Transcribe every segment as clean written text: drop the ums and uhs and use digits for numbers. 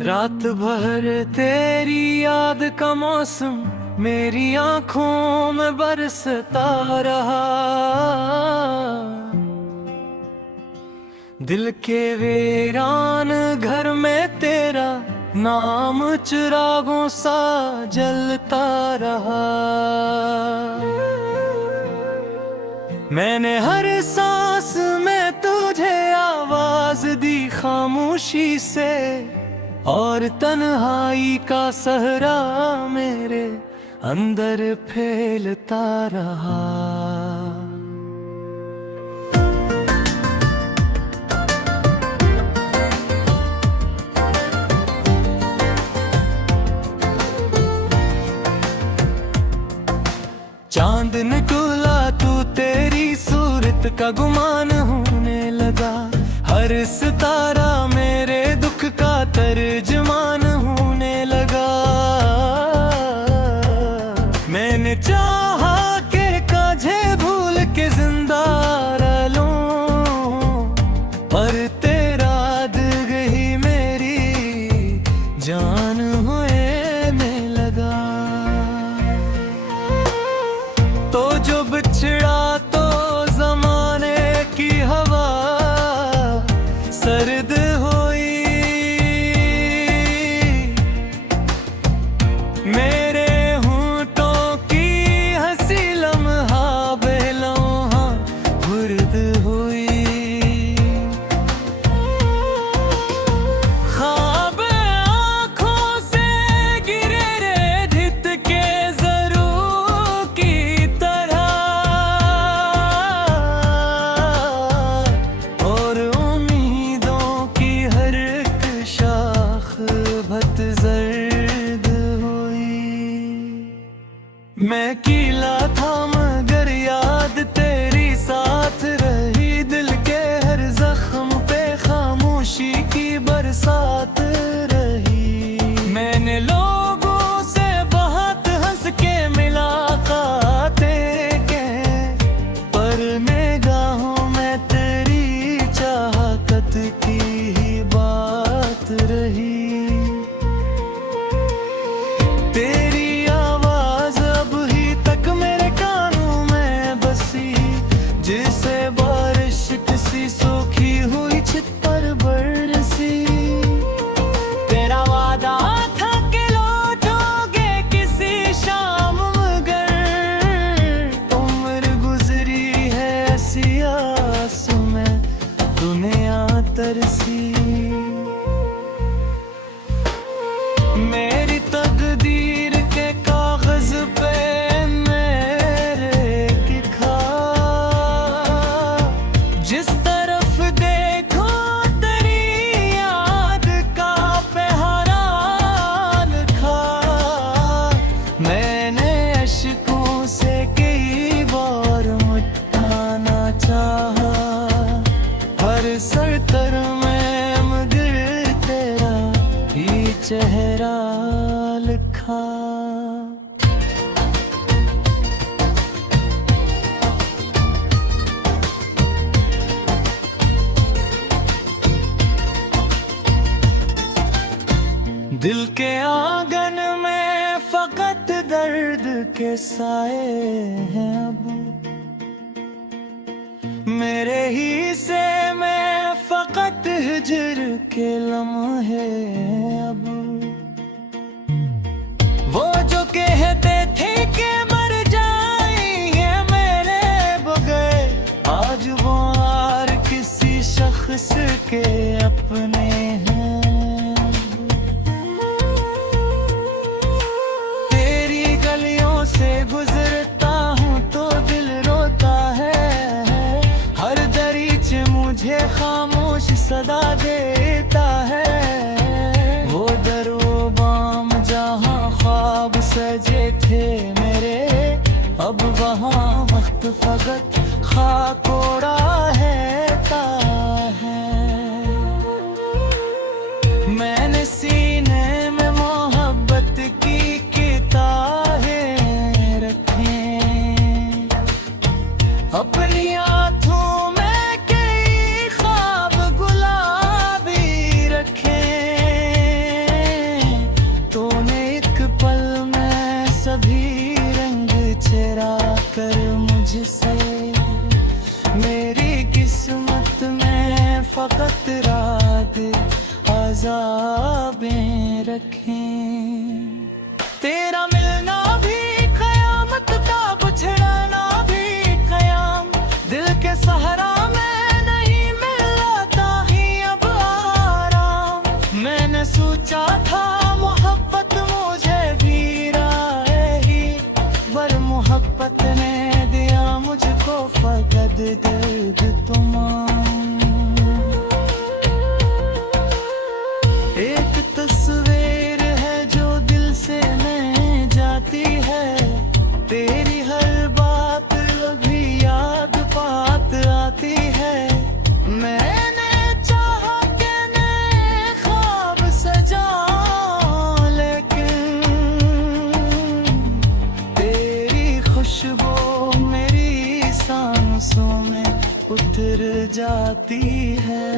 रात भर तेरी याद का मौसम मेरी आंखों में बरसता रहा। दिल के वीरान घर में तेरा नाम चिरागों सा जलता रहा। मैंने हर सांस में तुझे आवाज दी खामोशी से, और तन्हाई का सहरा मेरे अंदर फैलता रहा। चांद निकला तू तेरी सूरत का गुमान होने लगा। हर सितारा मेरे दुख का तर्जमान होने लगा। मैंने चाहा कि काझे भूल के जिंदा रह लूं, पर तेरा दिल ही मेरी जान होए में लगा। तो जो बिछड़ा तो जमाने की हवा सर्द हुई, मेरे होंठों की हंसी लम्हा बेलम्हा बुर्द हुई। ख्वाब आँखों से गिरे रे धित के जरू की तरह, और मैं कीला था मगर याद तेरी साथ रही। दिल के हर जख्म पे खामोशी की बरसात रही। मैंने लोगों से बहुत हंस के मुलाकातें के, पर निगाहों में तेरी चाहत की ही बात रही। तेरी जिसे बारिश किसी सूखी हुई छित पर बरसी। तेरा वादा था कि लौटोगे किसी शाम, मगर उम्र गुजरी है ऐसी आस में दुनिया तरसी। मेरी तकदीर के कागज पे सरतर में मगर तेरा ही चेहरा लिखा। दिल के आंगन में फकत दर्द के साए हैं अब, मेरे ही से में फकत हिजर के लम्हे अब। वो जो कहते थे कि मर जाएंगे मेरे बगैर, आज वो हार किसी शख्स के अपने हैं। तेरी गलियों से गुजरता हूँ तो दिल रोता है। मुझे खामोश सदा देता है। वो दरोबाम जहाँ ख्वाब सजे थे मेरे, अब वहाँ वक्त फकत खाकोड़ा रहता है। मैंने सीने में मोहब्बत की किताबें रखें, अपनी हाथों में कई ख्वाब गुलाबी रखे। अज़ाबें रखें। तेरा मिलना भी क़यामत का, बिछड़ना भी क़याम। दिल के सहारा में नहीं मिलता ही अब आराम। मैंने सोचा था मोहब्बत मुझे भी राहेगी, पर मोहब्बत ने दिया मुझको फ़क़त दर्द तमाम। एक तस्वीर है जो दिल से नहीं जाती है, तेरी हर बात अभी याद पात आती है। मैंने चाहा कि नए ख्वाब सजाऊं, लेकिन तेरी खुशबू मेरी सांसों में उतर जाती है।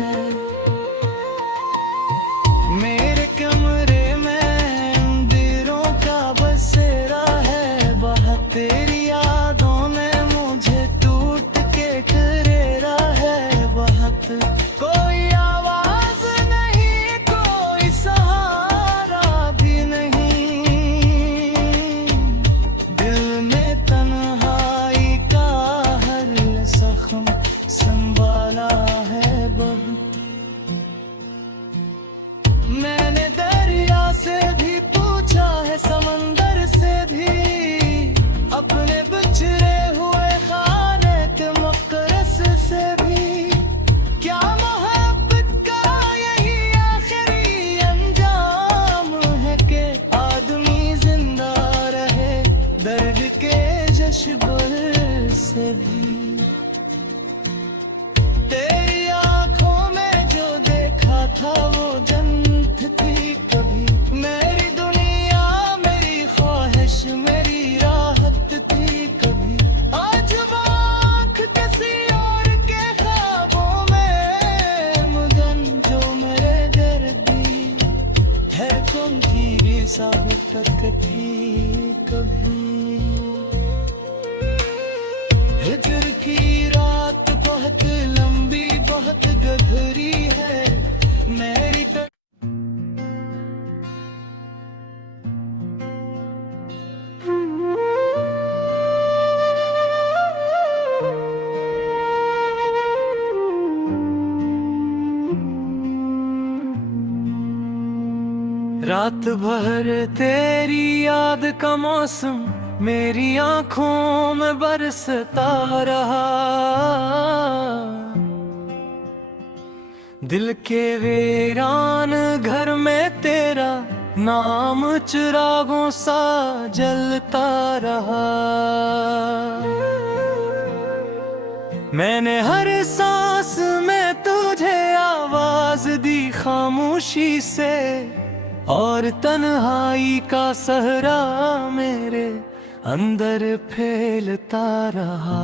मेरे कमरे में अंधेरों का बसेरा है, वहाँ तेरी यादों ने मुझे टूट के करेरा है। बहुत कोई आवाज नहीं, कोई सहारा भी नहीं, दिल में तन्हाई का हर जख्म संभाला है बहुत। मैंने दरिया से भी पूछा है, समंदर से भी, अपने बिछड़े हुए खाने के मक़रस से भी। क्या मोहब्बत का यही आखिरी अंजाम है कि आदमी जिंदा रहे दर्द के जश्न से भी। तेरी आँखों में जो देखा था वो जन्नत थी कभी। मेरी दुनिया, मेरी ख्वाहिश, मेरी राहत थी कभी। आज वो आँख किसी और के ख्वाबों में मगन, जो मेरे दर्दी है कौन की साबित थी कभी। हिजर की रात बहुत लंबी, बहुत गहरी है, मेरी रात भर तेरी याद का मौसम मेरी आंखों में बरसता रहा। दिल के वीरान घर में तेरा नाम चिरागों सा जलता रहा। मैंने हर सांस में तुझे आवाज दी खामोशी से, और तन्हाई का सहरा मेरे अंदर फैलता रहा।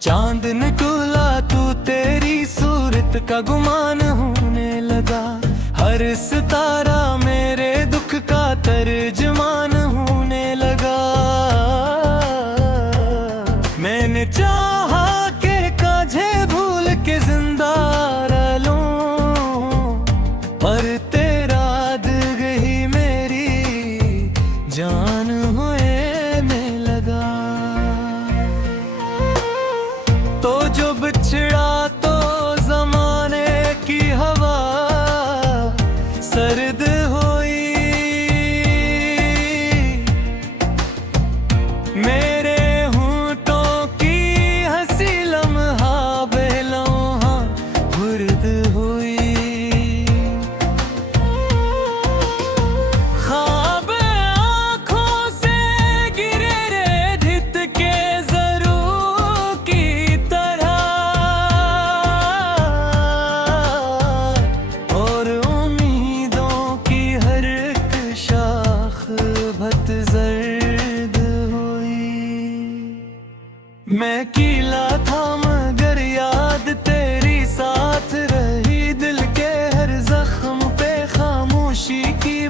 चांद निकला तू तेरी सूरत का गुमान होने लगा। हर सितारा मेरे दुख का तर्जमान होने लगा। मैंने चाहा कि काझे भूल के जिंदा रह लूं, पर तेरा दिल ही मेरी जान हुए में लगा। तो जो बिछड़ा तो जमाने की हवा सर्द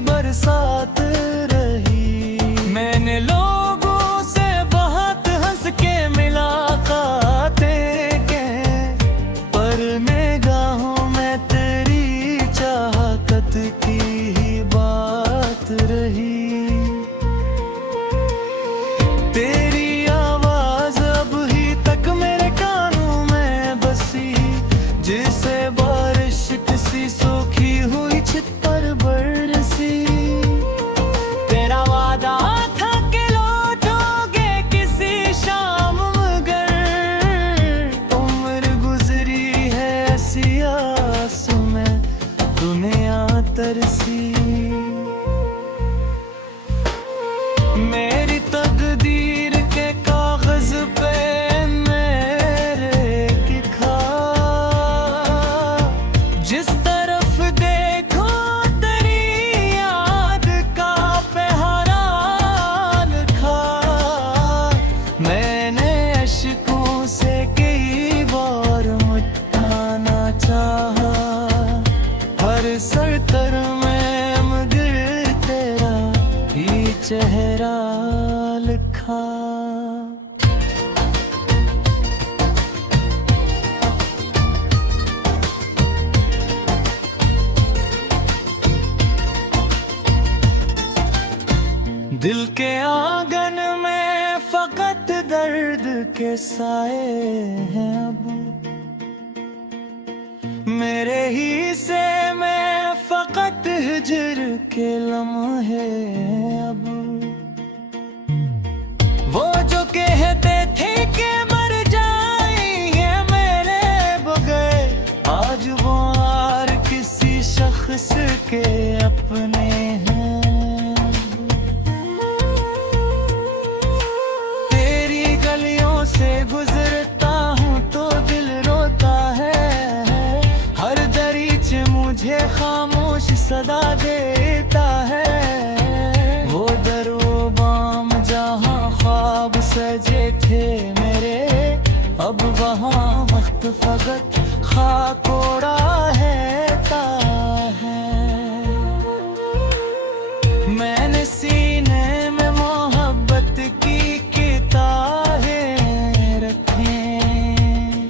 बरसात रही। मैंने लोगों से बहुत हंस के मुलाकातें की, पर निगाहों में तेरी चाहत की ही बात रही। तेरी आवाज अब ही तक मेरे कानों में बसी, जिसे बारिश किसी सूखी हुई छत पर बरसी। तेरा वादा था कि लौटोगे किसी शाम, मगर उम्र गुजरी है ऐसी आसों में दुनिया तरसी। मेरी तकदीर के कागज पे मेरे लिखा, जिस तरफ देखो तेरी याद का पहरा लिखा। मैंने अश्कों से कई बार मिटाना चाहा, हर सरतर में मगर तेरा ही चेहरा लिखा। दिल के आंगन में फकत दर्द के साए हैं अब, मेरे हिस्से में फकत हिजर के लम्हे अब। वो जो कहते थे कि मर जाएंगे मेरे बगैर, आज वो यार किसी शख्स के अपने हैं। तेरी गलियों से गुजरता हूँ तो दिल रोता है, हर दरीच मुझे खामोश सदा देता है। वो दरो बाम जहाँ ख्वाब सजे थे मेरे, अब वहाँ वक्त फकत खाकोड़ा रहता है। मैंने सीने में मोहब्बत की किताबें रखें,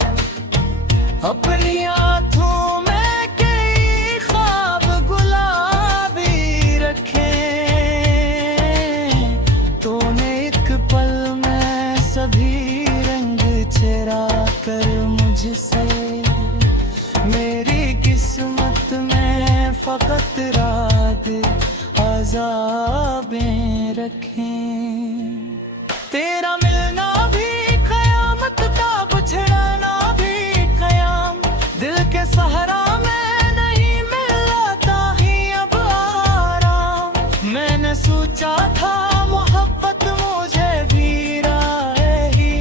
अपनी आँखों में कई ख्वाब गुलाबी रखे। तूने एक पल में सभी रंग चुरा कर मुझसे, मेरी किस्मत में फकत रात अज़ाबें रखें। तेरा मिलना भी कयामत का, बिछड़ना भी कयाम। दिल के सहारा में नहीं मिलता ही अब आराम। मैंने सोचा था मोहब्बत मुझे भी राही,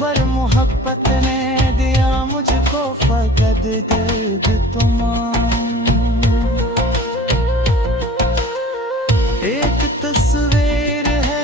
पर मोहब्बत ने दिया मुझको फकत दर्द तमाम। एक तस्वीर है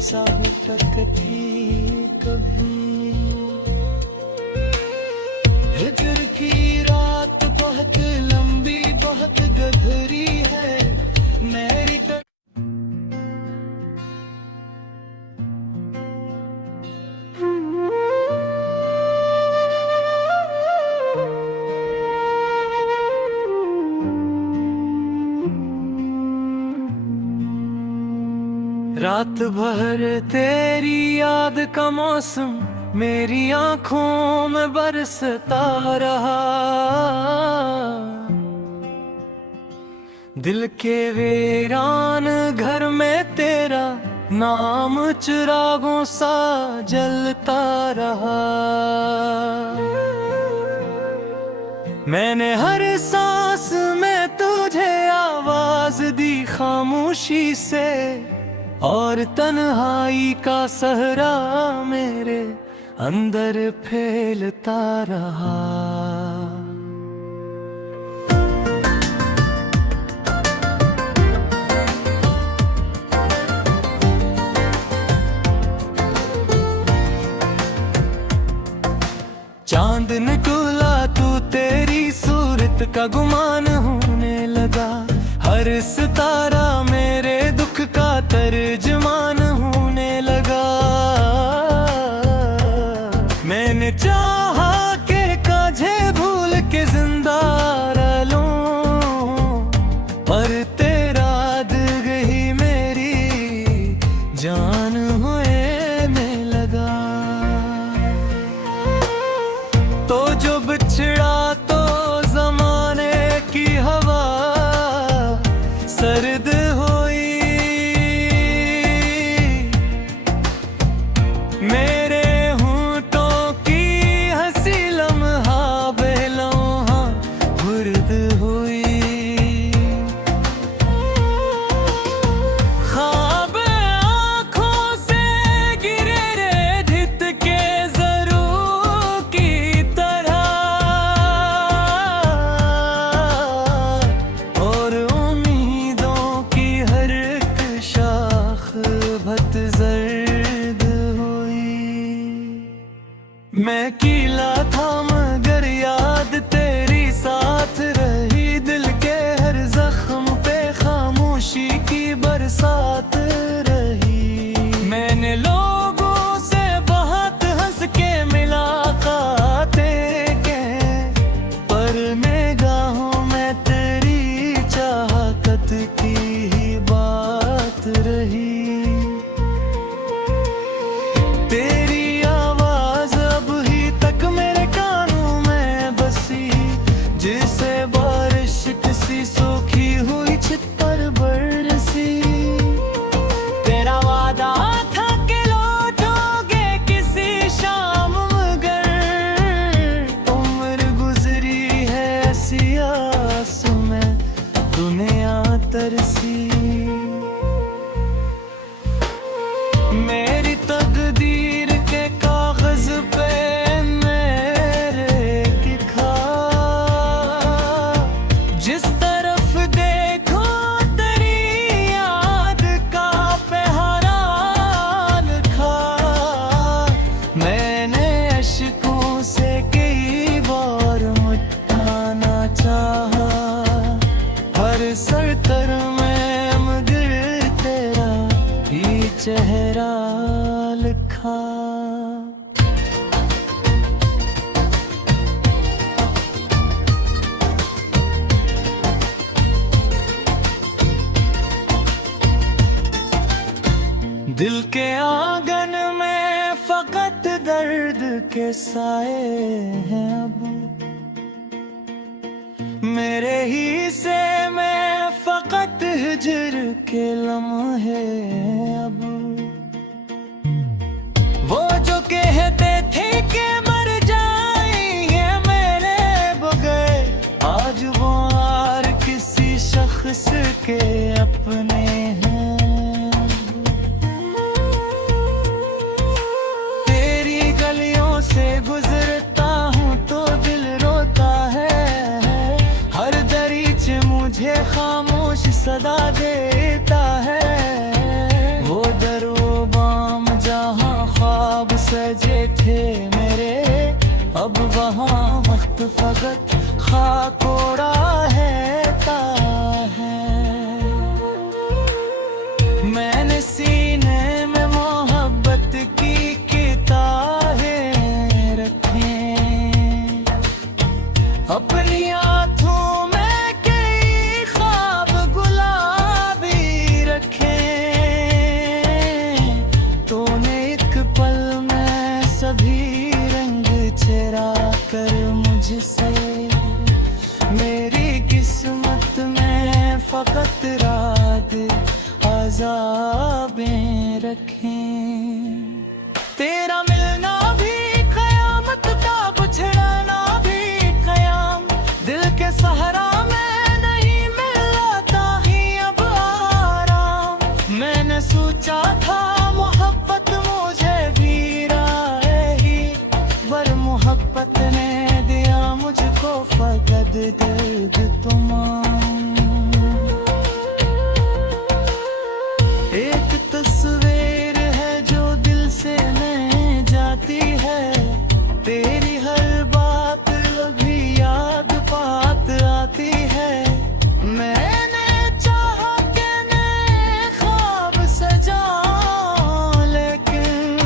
साबित कभी कभी। हिजर की रात बहुत लंबी बहुत गहरी है मेरी रात भर तेरी याद का मौसम मेरी आंखों में बरसता रहा। दिल के वीरान घर में तेरा नाम चिरागों सा जलता रहा। मैंने हर सांस में तुझे आवाज दी खामोशी से, और तन्हाई का सहरा मेरे अंदर फैलता रहा। चांद निकला तू तेरी सूरत का गुमान होने लगा। हर सितारा मेरे दुख का तर्जमान होने लगा। मैंने चाहा कि काझे भूल के जिंदा रह लूं, पर तेरा दिल ही मेरी जान हुए में लगा। तो जो बिछड़ा तो जमाने की हवा सर्द हुई, मेरे होंठों की हंसी लम्हा बेलम्हा बुर्द हुई। ख्वाब आँखों से गिरे रे धित के जरू की तरह, और जर्द हुई। मैं कीला था मगर याद तेरी साथ रही। दिल के हर जख्म पे खामोशी की बरसात रही। मैंने लोगों से बहुत हंस के मुलाकातें के, पर निगाहों में तेरी चाहत की ही बात रही। तेरी आवाज अब ही तक मेरे कानों में बसी, जिसे बारिश किसी सूखी हुई छत पर बरसी। तेरा वादा था कि लौटोगे किसी शाम, मगर उम्र गुजरी है ऐसी आस में दुनिया तरसी। मेरी तकदीर के कागज पे मेरे लिखा, जिस तरफ देखो तेरी याद का पहरा लिखा। मैंने अश्कों से कई बार मिटाना चाहा, हर सरतर में मगर तेरा ही चेहरा लिखा। दिल के आंगन में फकत दर्द के साए हैं अब, मेरे ही से में फकत हिजर के लम्हे अब। वो जो कहते थे कि मर जाएंगे मेरे बगैर, आज वो हार किसी शख्स के अपने हैं। तेरी गलियों से गुजरता हूँ तो दिल रोता है, हर दरीच मुझे खामोश सदा देता है। मैंने सीने में मोहब्बत की किताबें रखे, अपनी आँखों में कई ख्वाब गुलाबी रखे। तूने एक पल में सभी रंग चुरा कर मुझसे, मेरी किस्मत में फकत रात अज़ाबें रखें। तेरा मिलना भी क़यामत का, बिछड़ना भी क़याम। दिल के सहारा में नहीं मिलता ही अब आराम। मैंने सोचा था मोहब्बत मुझे भी राही, पर मोहब्बत ने दिया मुझको फकत दर्द तमाम। एक तस्वीर है जो दिल से नहीं जाती है, तेरी हर बात अभी याद पात आती है। मैंने चाहा कि नए ख्वाब सजाऊं, लेकिन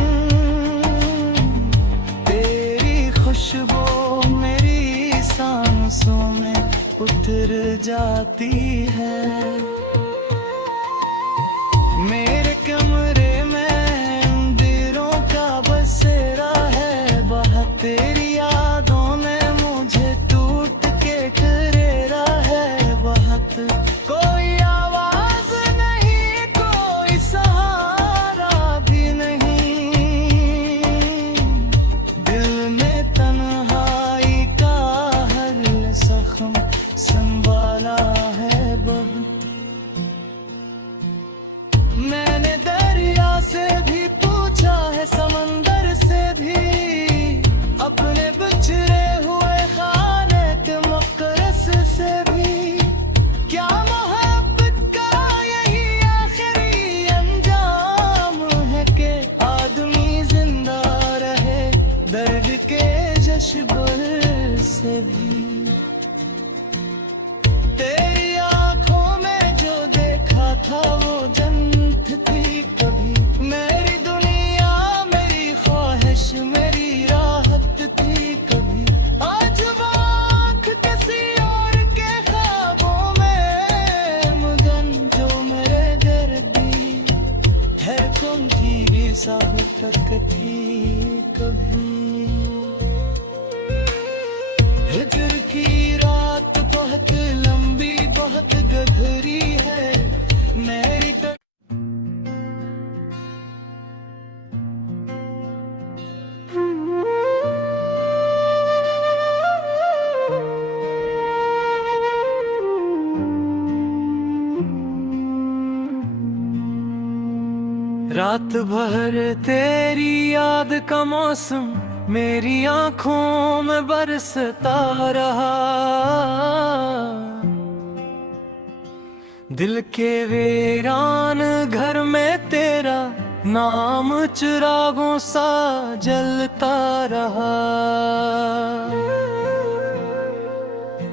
तेरी खुशबू मेरी सांसों में उतर जाती है। मेरे कमरे में अंधेरों का बसेरा है, वहाँ तेरी यादों ने मुझे टूट के करेरा है। बहुत कोई आवाज नहीं, कोई सहारा भी नहीं, दिल में तन्हाई का हर जख्म संभाला है बहुत। मैंने दरिया से भी पूछा है, समंदर से भी, अपने बिछड़े हुए खाने के मकरस से भी। क्या मोहब्बत का यही आखिरी अंजाम है कि आदमी जिंदा रहे दर्द के जश्बर से भी। तेरी आंखों में जो देखा था वो जन्नत थी कभी, मेरी दुनिया मेरी ख्वाहिश मेरी राहत थी कभी। आज वो आँख किसी और के ख्वाबों में मगन, जो मेरे दर्दी है कौन की साबत थी कभी। हिजर की रात बहुत लंबी बहुत गहरी है, मेरी रात भर तेरी याद का मौसम मेरी आंखों में बरसता रहा। दिल के वीरान घर में तेरा नाम चिरागों सा जलता रहा।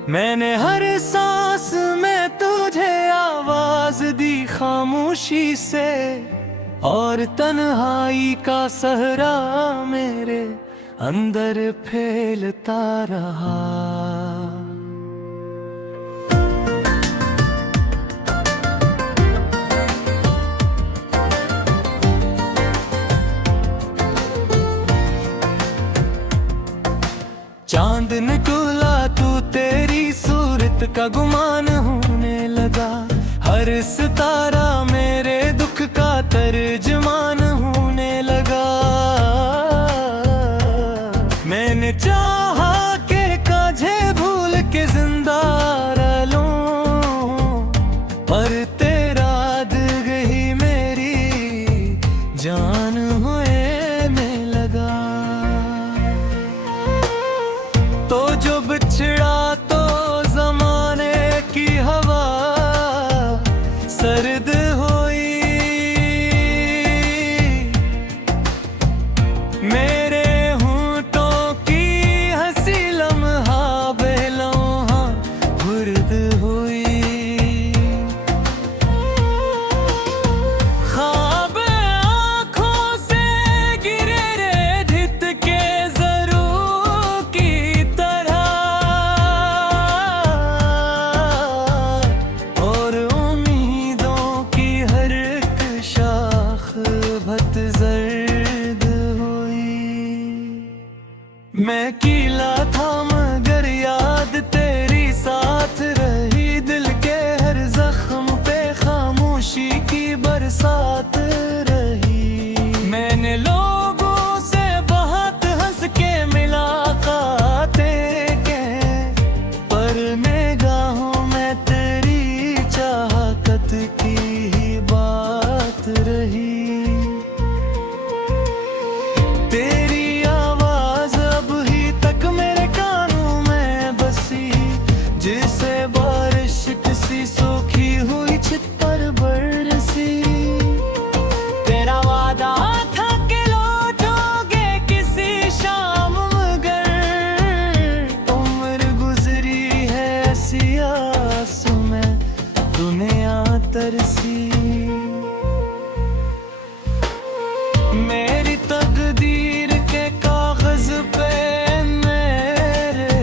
मैंने हर सांस में तुझे आवाज दी खामोशी से, और तन्हाई का सहरा मेरे अंदर फैलता रहा। चांद निकला तू तेरी सूरत का गुमान होने लगा, हर सितारा मेरे दुख का तर्जमान होने लगा। मैंने चाहा कि काझे भूल के जिंदा रह लूं, पर तेरा दिल ही मेरी जान हुए में लगा। तो जो बिछड़ा तो जमाने की हवा सर्द बरसात रही। मैंने लोगों से बहुत हंस के मुलाकातें की, पर निगाहों में तेरी चाहत की ही बात रही। तेरी आवाज अब ही तक मेरे कानों में बसी, जिसे बारिश किसी सूखी हुई छत पर बरसी। तेरा वादा था कि लौटोगे किसी शाम, मगर उम्र गुजरी है ऐसी आस में दुनिया तरसी। मेरी तकदीर के कागज पे मेरे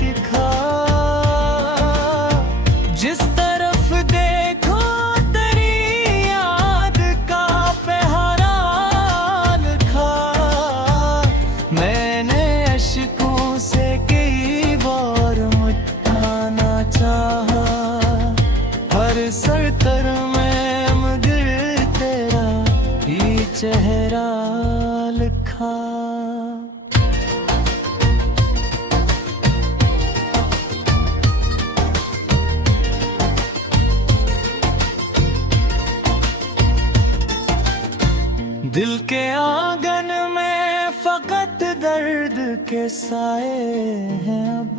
लिखा, जिस तरफ देखो तेरी याद का पहरा लिखा। मैंने अश्कों से कई बार मिटाना चाहा, हर सरतर में मगर तेरा ही चेहरा लिखा। दिल के आंगन में फकत दर्द के साए हैं अब,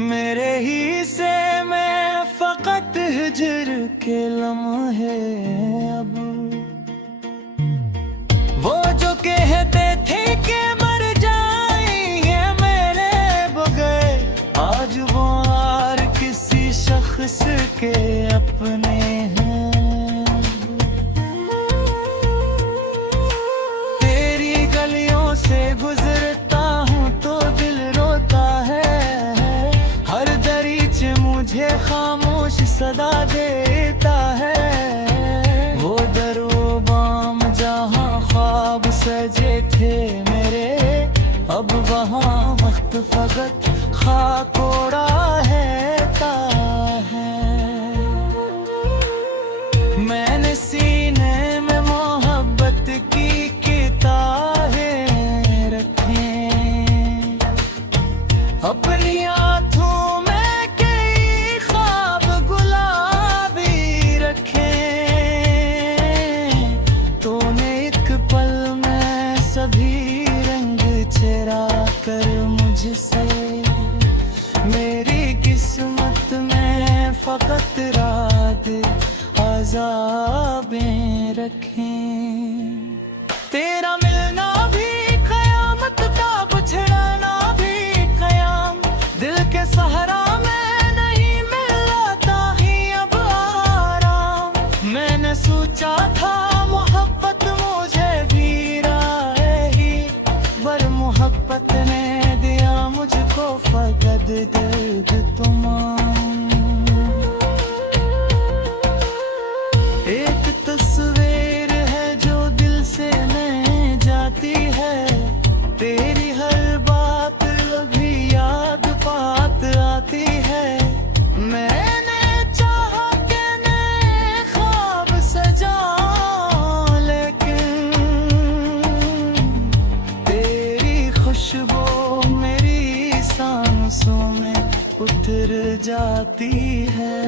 मेरे ही से में फकत हिजर के लम्हे अब। वो जो कहते थे कि मर जाएंगे मेरे बगैर, आज वो यार किसी शख्स के अपने हैं। तेरी गलियों से गुजरता हूँ तो दिल रोता है, हर दरीच मुझे खामोश सदा देता है। वो दरो बाम जहाँ ख्वाब सजे थे मेरे, अब वहाँ वक्त फकत खाकोड़ा रहता है। मैंने सीने में मोहब्बत की किताबें रखें, अपनी आँखों में कई ख्वाब गुलाबी रखे। तूने एक पल में सभी रंग चुरा कर मुझसे, मेरी किस्मत में फकत रात अज़ाबें रखें। तेरा मिलना भी कयामत का, बिछड़ना भी कयाम। दिल के सहारा में नहीं मिलता ही अब आराम। मैंने सोचा था मोहब्बत मुझे भी राही, पर मोहब्बत ने दिया मुझको फकत दर्द तमाम। एक तस्वीर है जो दिल से नहीं जाती है, तेरी हर बात अभी याद पात आती है। मैंने चाहा कि नए ख्वाब सजाऊं, लेकिन तेरी खुशबू मेरी सांसों में उतर जाती है।